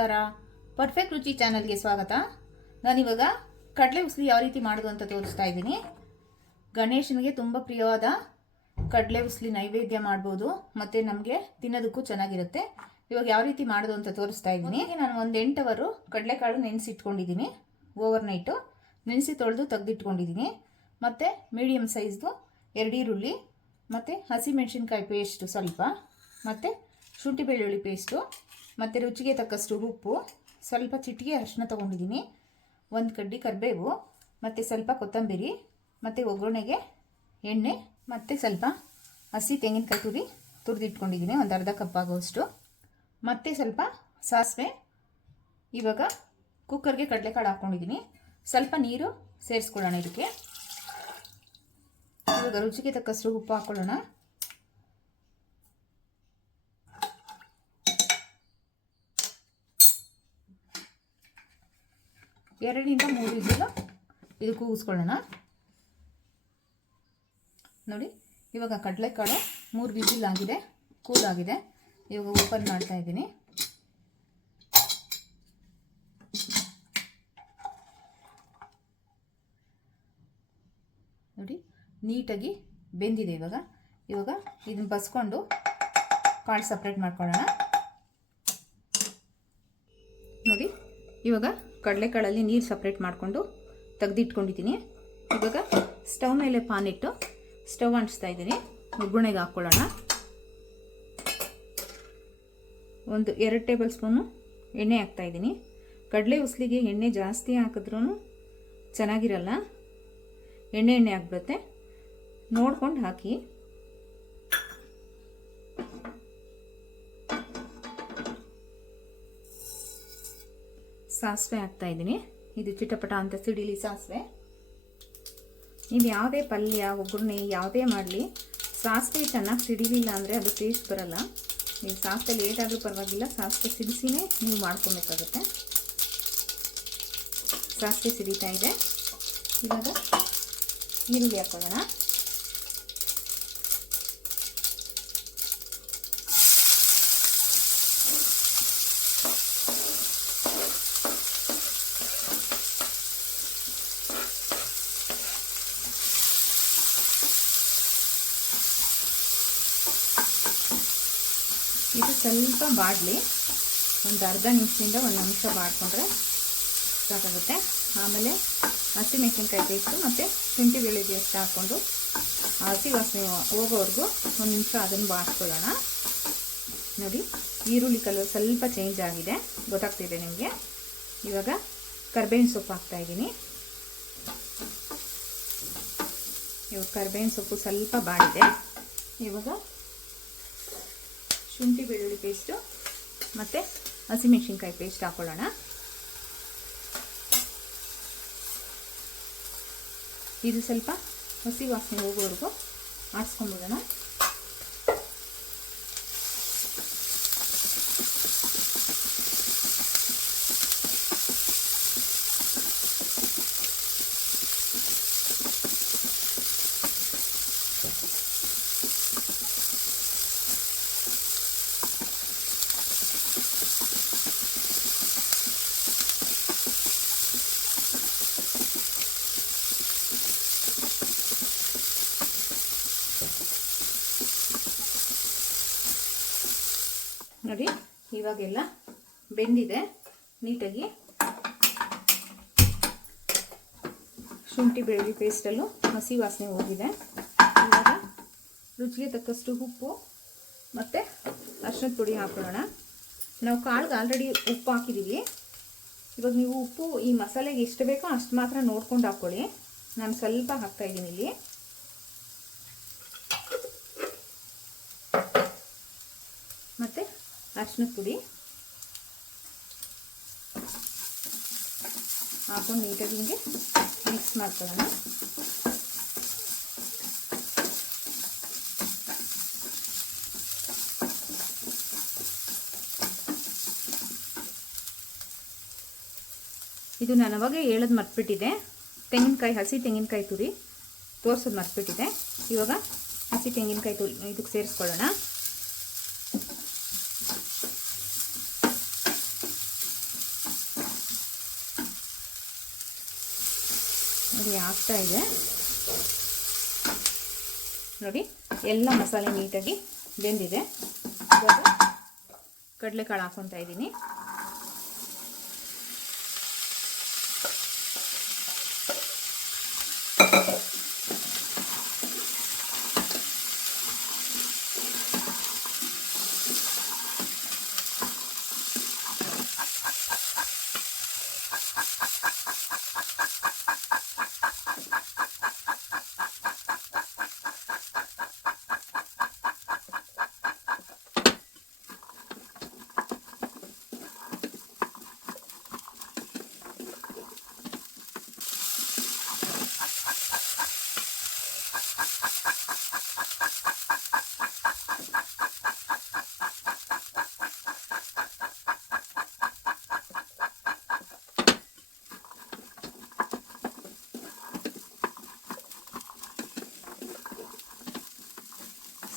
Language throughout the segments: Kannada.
ನಮಸ್ಕಾರ. ಪರ್ಫೆಕ್ಟ್ ರುಚಿ ಚಾನಲ್ಗೆ ಸ್ವಾಗತ. ನಾನಿವಾಗ ಕಡಲೆ ಉಸ್ಲಿ ಯಾವ ರೀತಿ ಮಾಡೋದು ಅಂತ ತೋರಿಸ್ತಾ ಇದ್ದೀನಿ. ಗಣೇಶನಿಗೆ ತುಂಬ ಪ್ರಿಯವಾದ ಕಡಲೆ ಉಸ್ಲಿ ನೈವೇದ್ಯ ಮಾಡ್ಬೋದು, ಮತ್ತು ನಮಗೆ ತಿನ್ನೋದಕ್ಕೂ ಚೆನ್ನಾಗಿರುತ್ತೆ. ಇವಾಗ ಯಾವ ರೀತಿ ಮಾಡೋದು ಅಂತ ತೋರಿಸ್ತಾ ಇದ್ದೀನಿ. ನಾನು ಒಂದು 8 ಅವರು ಕಡಲೆಕಾಳು ನೆನೆಸಿಟ್ಕೊಂಡಿದ್ದೀನಿ. ಓವರ್ನೈಟು ನೆನೆಸಿ ತೊಳೆದು ತೆಗೆದಿಟ್ಕೊಂಡಿದ್ದೀನಿ. ಮತ್ತು ಮೀಡಿಯಮ್ ಸೈಜ್ದು 2 ಈರುಳ್ಳಿ, ಮತ್ತು ಹಸಿಮೆಣಸಿನ್ಕಾಯಿ ಪೇಸ್ಟು ಸ್ವಲ್ಪ, ಮತ್ತು ಶುಂಠಿ ಬೆಳ್ಳುಳ್ಳಿ ಪೇಸ್ಟು, ಮತ್ತು ರುಚಿಗೆ ತಕ್ಕಷ್ಟು ಉಪ್ಪು, ಸ್ವಲ್ಪ ಚಿಟಿಕೆ ಅರಿಶಿನ ತೊಗೊಂಡಿದ್ದೀನಿ, 1 ಕಡ್ಡಿ ಕರಿಬೇವು, ಮತ್ತು ಸ್ವಲ್ಪ ಕೊತ್ತಂಬರಿ, ಮತ್ತು ಒಗ್ಗರಣೆಗೆ ಎಣ್ಣೆ, ಮತ್ತು ಸ್ವಲ್ಪ ಹಸಿ ತೆಂಗಿನಕಾಯಿ ತುರಿದಿಟ್ಕೊಂಡಿದ್ದೀನಿ, ಒಂದು ಅರ್ಧ ಕಪ್ ಆಗೋಷ್ಟು, ಮತ್ತು ಸ್ವಲ್ಪ ಸಾಸಿವೆ. ಇವಾಗ ಕುಕ್ಕರ್ಗೆ ಕಡಲೆಕಾಳು ಹಾಕ್ಕೊಂಡಿದ್ದೀನಿ. ಸ್ವಲ್ಪ ನೀರು ಸೇರಿಸ್ಕೊಳ್ಳೋಣ. ಇದಕ್ಕೆ ಇವಾಗ ರುಚಿಗೆ ತಕ್ಕಷ್ಟು ಉಪ್ಪು ಹಾಕ್ಕೊಳ್ಳೋಣ. ಎರಡರಿಂದ 3 ವಿಸಿಲ್ ಇದು ಕೂಗಿಸ್ಕೊಳ್ಳೋಣ. ನೋಡಿ, ಇವಾಗ ಕಡಲೆಕಾಳು 3 ವಿಸಿಲ್ ಆಗಿದೆ, ಕೂಲ್ ಆಗಿದೆ. ಇವಾಗ ಓಪನ್ ಮಾಡ್ತಾ ಇದ್ದೀನಿ. ನೋಡಿ, ನೀಟಾಗಿ ಬೆಂದಿದೆ. ಇವಾಗ ಇದನ್ನು ಬಸ್ಕೊಂಡು ಕಾಳು ಸಪ್ರೇಟ್ ಮಾಡ್ಕೊಳ್ಳೋಣ. ನೋಡಿ, ಇವಾಗ ಕಡಲೆಕಾಳಲ್ಲಿ ನೀರು ಸಪ್ರೇಟ್ ಮಾಡಿಕೊಂಡು ತೆಗೆದಿಟ್ಕೊಂಡಿದ್ದೀನಿ. ಇವಾಗ ಸ್ಟವ್ ಮೇಲೆ ಪಾನ್ ಇಟ್ಟು ಸ್ಟವ್ ಅಂಟಿಸ್ತಾ ಇದ್ದೀನಿ. ಒಗ್ಗರಣೆಗೆ ಹಾಕ್ಕೊಳ್ಳೋಣ. ಒಂದು 2 ಟೇಬಲ್ ಸ್ಪೂನು ಎಣ್ಣೆ ಹಾಕ್ತಾಯಿದ್ದೀನಿ. ಕಡಲೆ ಉಸ್ಲಿಗೆ ಎಣ್ಣೆ ಜಾಸ್ತಿ ಹಾಕಿದ್ರೂ ಚೆನ್ನಾಗಿರಲ್ಲ, ಎಣ್ಣೆ ಆಗಿಬಿಡುತ್ತೆ. ನೋಡ್ಕೊಂಡು ಹಾಕಿ. ಸಾಸಿವೆ ಹಾಕ್ತಾಯಿದ್ದೀನಿ. ಇದು ಚಿಟಪಟ ಅಂತ ಸಿಡಿಲಿ ಸಾಸಿವೆ. ನೀವು ಯಾವುದೇ ಪಲ್ಯ ಒಗ್ಗರಣೆ ಯಾವುದೇ ಮಾಡಲಿ, ಸಾಸಿವೆ ಚೆನ್ನಾಗಿ ಸಿಡಿಲಿಲ್ಲ ಅಂದರೆ ಅದು ಟೇಸ್ಟ್ ಬರಲ್ಲ. ನೀವು ಸಾಸಿವೆ ಲೇಟ್ ಆದರೂ ಪರವಾಗಿಲ್ಲ, ಸಾಸಿವೆ ಸಿಡಿಸಿನೇ ನೀವು ಮಾಡ್ಕೊಬೇಕಾಗುತ್ತೆ. ಸಾಸಿವೆ ಸಿಡಿತಾ ಇದೆ. ಇವಾಗ ಈರುಳ್ಳಿ ಹಾಕ್ಕೊಳ್ಳೋಣ. ಇದು ಸ್ವಲ್ಪ ಬಾಡಲಿ, ಒಂದು ಅರ್ಧ ನಿಮಿಷದಿಂದ 1 ನಿಮಿಷ ಬಾಡ್ಕೊಂಡ್ರೆ ಸಾಕಾಗುತ್ತೆ. ಆಮೇಲೆ ಹಸಿಮೆಣಸಿನ್ಕಾಯಿ ಪೇಸ್ಟು ಮತ್ತು ಶುಂಠಿ ಬೆಳ್ಳುಳ್ಳಿ ಪೇಸ್ಟ್ ಹಾಕ್ಕೊಂಡು ಹಸಿ ವಾಸನೆ ಹೋಗೋವರೆಗೂ 1 ನಿಮಿಷ ಅದನ್ನು ಬಾಡಿಸ್ಕೊಳ್ಳೋಣ. ನೋಡಿ, ಈರುಳ್ಳಿ ಕಲರ್ ಸ್ವಲ್ಪ ಚೇಂಜ್ ಆಗಿದೆ, ಗೊತ್ತಾಗ್ತಿದೆ ನಿಮಗೆ. ಇವಾಗ ಕರಿಬೇವಿನ ಸೊಪ್ಪು ಹಾಕ್ತಾಯಿದ್ದೀನಿ. ಇವಾಗ ಕರಿಬೇವಿನ ಸೊಪ್ಪು ಸ್ವಲ್ಪ ಬಾಡಿದೆ. ಇವಾಗ ಶುಂಠಿ ಬೆಳ್ಳುಳ್ಳಿ ಪೇಸ್ಟು ಮತ್ತು ಹಸಿಮೆಣಸಿನ್ಕಾಯಿ ಪೇಸ್ಟ್ ಹಾಕ್ಕೊಳ್ಳೋಣ. ಇದು ಸ್ವಲ್ಪ ಹಸಿ ವಾಸನೆ ಹೋಗೋವರೆಗೂ ಆಡಿಸ್ಕೊಂಡ್ಬಿಡೋಣ. ನೋಡಿ, ಇವಾಗೆಲ್ಲ ಬೆಂದಿದೆ ನೀಟಾಗಿ. ಶುಂಠಿ ಬೆಳ್ಳುಳ್ಳಿ ಪೇಸ್ಟಲ್ಲೂ ಹಸಿ ವಾಸನೆ ಹೋಗಿದೆ. ಇವಾಗ ರುಚಿಗೆ ತಕ್ಕಷ್ಟು ಉಪ್ಪು ಮತ್ತು ಅರಿಶಿನದ ಪುಡಿ ಹಾಕೊಳ್ಳೋಣ. ನಾವು ಕಾಳಿಗೆ ಆಲ್ರೆಡಿ ಉಪ್ಪು ಹಾಕಿದ್ದೀವಿ. ಇವಾಗ ನೀವು ಉಪ್ಪು ಈ ಮಸಾಲೆಗೆ ಎಷ್ಟು ಬೇಕೋ ಅಷ್ಟು ಮಾತ್ರ ನೋಡ್ಕೊಂಡು ಹಾಕ್ಕೊಳ್ಳಿ. ನಾನು ಸ್ವಲ್ಪ ಹಾಕ್ತಾಯಿದ್ದೀನಿ ಇಲ್ಲಿ. ಮತ್ತು ಅರಿಶಿನದ ಪುಡಿ ಹಾಕೊಂಡು ನೀಟಾಗಿ ಹಿಂಗೆ ಮಿಕ್ಸ್ ಮಾಡ್ಕೊಳ್ಳೋಣ. ಇದು ನಾನು ಅವಾಗ ಹೇಳೋದು ಮರ್ತ್ಬಿಟ್ಟಿದ್ದೆ, ಹಸಿ ತೆಂಗಿನಕಾಯಿ ತುರಿ ತೋರಿಸೋದು ಮರ್ತ್ಬಿಟ್ಟಿದೆ. ಇವಾಗ ಹಸಿ ತೆಂಗಿನಕಾಯಿ ತುರಿ ಇದಕ್ಕೆ ಸೇರಿಸ್ಕೊಳ್ಳೋಣ. ಉಸ್ಲಿ ಆಗ್ತಾ ಇದೆ ನೋಡಿ. ಎಲ್ಲ ಮಸಾಲೆ ನೀಟಾಗಿ ಬೆಂದಿದೆ. ಇವಾಗ ಕಡಲೆಕಾಳು ಹಾಕ್ಕೊತಾ ಇದ್ದೀನಿ.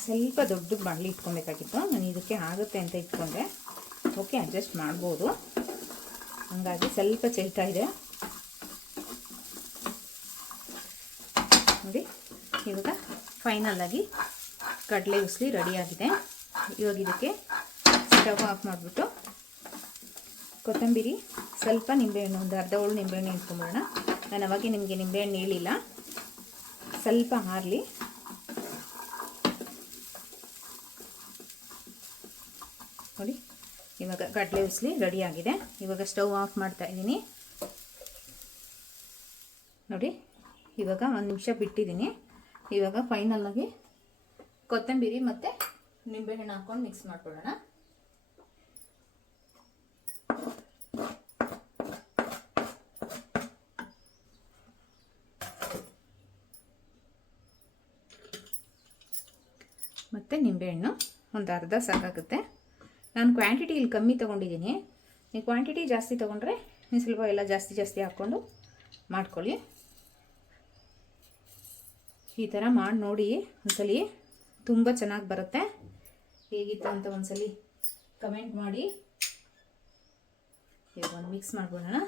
ಸ್ವಲ್ಪ ದೊಡ್ಡ ಬಾಣಲಿ ಇಟ್ಕೊಬೇಕಾಗಿತ್ತು. ನಾನು ಇದಕ್ಕೆ ಆಗುತ್ತೆ ಅಂತ ಇಟ್ಕೊಂಡೆ. ಓಕೆ, ಅಡ್ಜಸ್ಟ್ ಮಾಡ್ಬೋದು. ಹಾಗಾಗಿ ಸ್ವಲ್ಪ ಚೆಲ್ತಾ ಇದೆ ನೋಡಿ. ಇವಾಗ ಫೈನಲ್ಲಾಗಿ ಕಡಲೆ ಉಸ್ಲಿ ರೆಡಿಯಾಗಿದೆ. ಇವಾಗ ಇದಕ್ಕೆ ಸ್ಟವ್ ಆಫ್ ಮಾಡಿಬಿಟ್ಟು ಕೊತ್ತಂಬರಿ, ಸ್ವಲ್ಪ ನಿಂಬೆಹಣ್ಣು, ಒಂದು ಅರ್ಧ ಹೋಳು ನಿಂಬೆಹಣ್ಣು ಇಟ್ಕೊಂಬಿಡೋಣ. ನಾನು ಅವಾಗೆ ನಿಮಗೆ ನಿಂಬೆಹಣ್ಣು ಹೇಳಿಲ್ಲ, ಸ್ವಲ್ಪ ಹಾರಲಿ. ನೋಡಿ, ಇವಾಗ ಕಡಲೆ ಉಸ್ಲಿ ರೆಡಿಯಾಗಿದೆ. ಇವಾಗ ಸ್ಟವ್ ಆಫ್ ಮಾಡ್ತಾ ಇದ್ದೀನಿ ನೋಡಿ. ಇವಾಗ 1 ನಿಮಿಷ ಬಿಟ್ಟಿದ್ದೀನಿ. ಇವಾಗ ಫೈನಲ್ಲಾಗಿ ಕೊತ್ತಂಬರಿ ಮತ್ತು ನಿಂಬೆಹಣ್ಣು ಹಾಕ್ಕೊಂಡು ಮಿಕ್ಸ್ ಮಾಡ್ಕೊಳ್ಳೋಣ. ಮತ್ತು ನಿಂಬೆಹಣ್ಣು ಒಂದು ಅರ್ಧ ಸಾಕಾಗುತ್ತೆ. ನಾನು ಕ್ವಾಂಟಿಟಿ ಇಲ್ಲಿ ಕಮ್ಮಿ ತೊಗೊಂಡಿದ್ದೀನಿ. ನೀವು ಕ್ವಾಂಟಿಟಿ ಜಾಸ್ತಿ ತೊಗೊಂಡ್ರೆ ನೀವು ಸ್ವಲ್ಪ ಎಲ್ಲ ಜಾಸ್ತಿ ಹಾಕ್ಕೊಂಡು ಮಾಡ್ಕೊಳ್ಳಿ. ಈ ಥರ ಮಾಡಿ ನೋಡಿ ಒಂದ್ಸಲಿ, ತುಂಬ ಚೆನ್ನಾಗಿ ಬರುತ್ತೆ. ಹೇಗಿತ್ತು ಅಂತ ಒಂದ್ಸಲಿ ಕಮೆಂಟ್ ಮಾಡಿ. ಈಗ ಒಂದು ಮಿಕ್ಸ್ ಮಾಡ್ಕೊಳ್ಳೋಣ.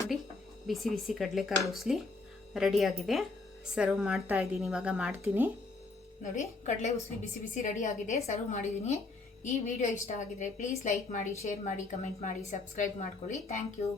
ನೋಡಿ, ಬಿಸಿ ಬಿಸಿ ಕಡಲೆಕಾಳು ಉಸ್ಲಿ ರೆಡಿಯಾಗಿದೆ. ಸರ್ವ್ ಮಾಡ್ತಾ ಇದ್ದೀನಿ. ಇವಾಗ ಮಾಡ್ತೀನಿ ನೋಡಿ. ಕಡಲೆ ಉಸ್ಲಿ ಬಿಸಿ ಬಿಸಿ ರೆಡಿ ಆಗಿದೆ. ಸರ್ವ್ ಮಾಡಿದ್ದೀನಿ. ಈ ವಿಡಿಯೋ ಇಷ್ಟ ಆಗಿದ್ರೆ ಪ್ಲೀಸ್ ಲೈಕ್ ಮಾಡಿ, ಶೇರ್ ಮಾಡಿ, ಕಮೆಂಟ್ ಮಾಡಿ, ಸಬ್ಸ್ಕ್ರೈಬ್ ಮಾಡ್ಕೊಳ್ಳಿ. Thank you.